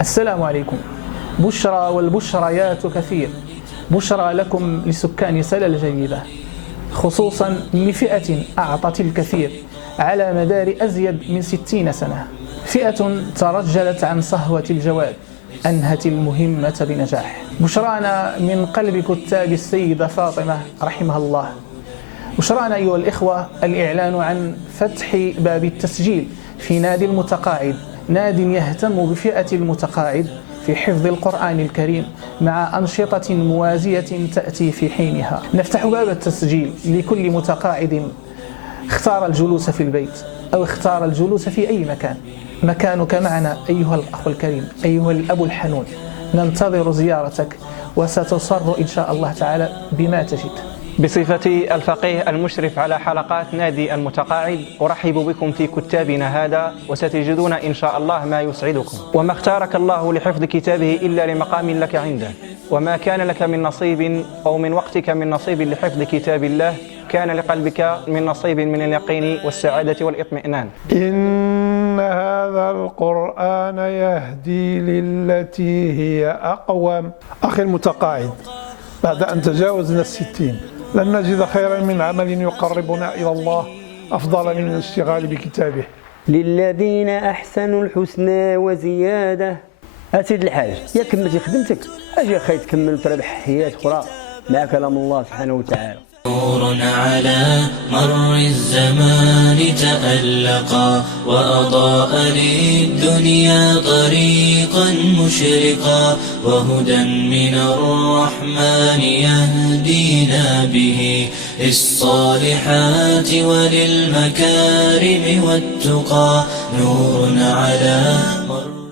السلام عليكم. بشرى والبشريات كثير. بشرى لكم لسكان سلا الجيدة، خصوصا لفئة أعطت الكثير على مدار أزيد من 60 سنة، فئة ترجلت عن صهوة الجواد، أنهت المهمة بنجاح. بشرانا من قلب كتاب السيدة فاطمة رحمها الله. بشرانا أيها الإخوة الإعلان عن فتح باب التسجيل في نادي المتقاعد، ناد يهتم بفئة المتقاعد في حفظ القرآن الكريم مع أنشطة موازية تأتي في حينها. نفتح باب التسجيل لكل متقاعد اختار الجلوس في البيت أو اختار الجلوس في أي مكان. مكانك معنا أيها الأخ الكريم، أيها الأب الحنون. ننتظر زيارتك وستصر إن شاء الله تعالى بما تجد. بصفتي الفقيه المشرف على حلقات نادي المتقاعد، أرحب بكم في كتابنا هذا، وستجدون إن شاء الله ما يسعدكم. وما اختارك الله لحفظ كتابه إلا لمقام لك عنده، وما كان لك من نصيب أو من وقتك من نصيب لحفظ كتاب الله كان لقلبك من نصيب من اليقين والسعادة والإطمئنان. إن هذا القرآن يهدي للتي هي أقوم. أخي المتقاعد، بعد أن تجاوزنا 60 لن نجد خيرا من عمل يقربنا إلى الله أفضل من الاشتغال بكتابه. للذين أحسنوا الحسنى وزيادة. أسيد الحاج، يا كملتي خدمتك أجي أخي تكمل وتربح حياة أخرى مع كلام الله سبحانه وتعالى. نور على مر الزمان تألقا، وأضاء للدنيا طريقا مشرقا، وهدى من الرحمن يهدينا به للصالحات وللمكارم والتقى. نور على مر